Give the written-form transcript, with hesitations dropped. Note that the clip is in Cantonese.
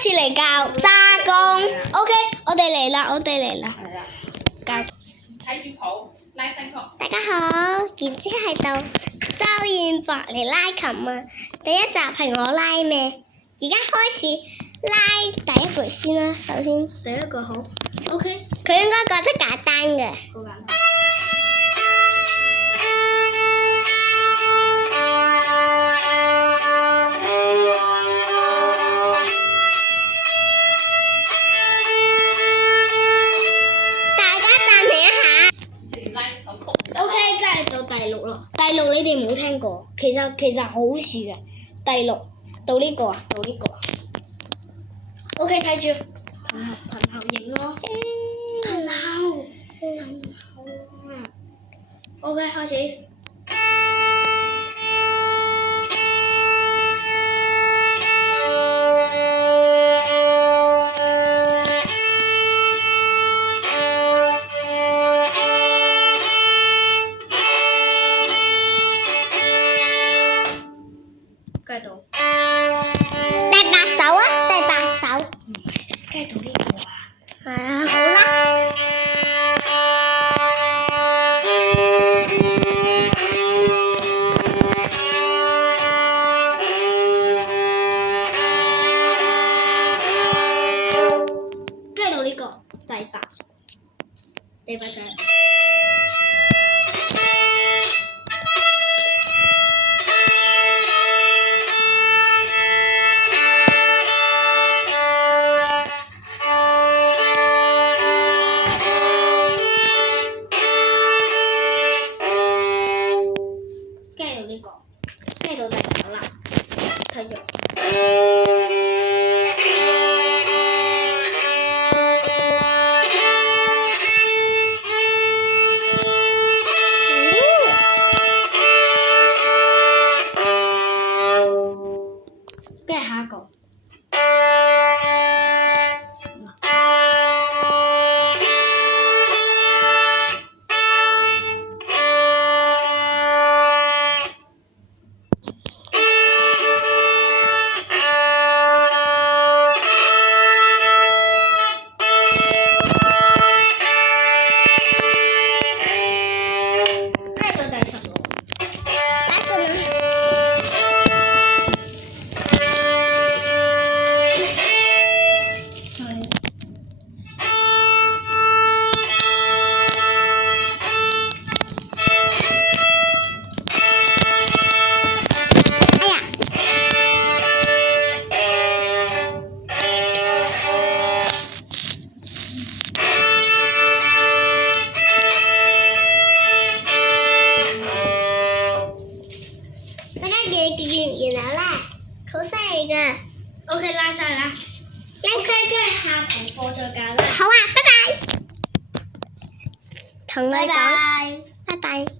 開始嚟教揸弓。OK， 我哋嚟啦，我哋嚟啦。係啦。教。睇住譜，拉伸曲。大家好，然之喺度周燕博嚟拉琴啊！第一集係我拉咩？而家開始拉第一句先啦。首先第一個好 OK， 佢應該覺得簡單嘅。好簡單。OK， 跟住到第六咯。第六你哋冇聽過，其實好似嘅。第六到呢個啊，到呢個啊。OK， 睇住憑後影咯。憑後啊。OK， 開始。跟住到第八首啊，第八首。唔係，跟住到呢個啊。係啊，好啦。跟住到呢個第八首。跟住到第九啦，睇住。跟住下一個。然後咧，好犀利㗎。OK， 拉晒啦。OK， 跟住下堂課再教啦。好啊，拜拜。同你講，拜拜。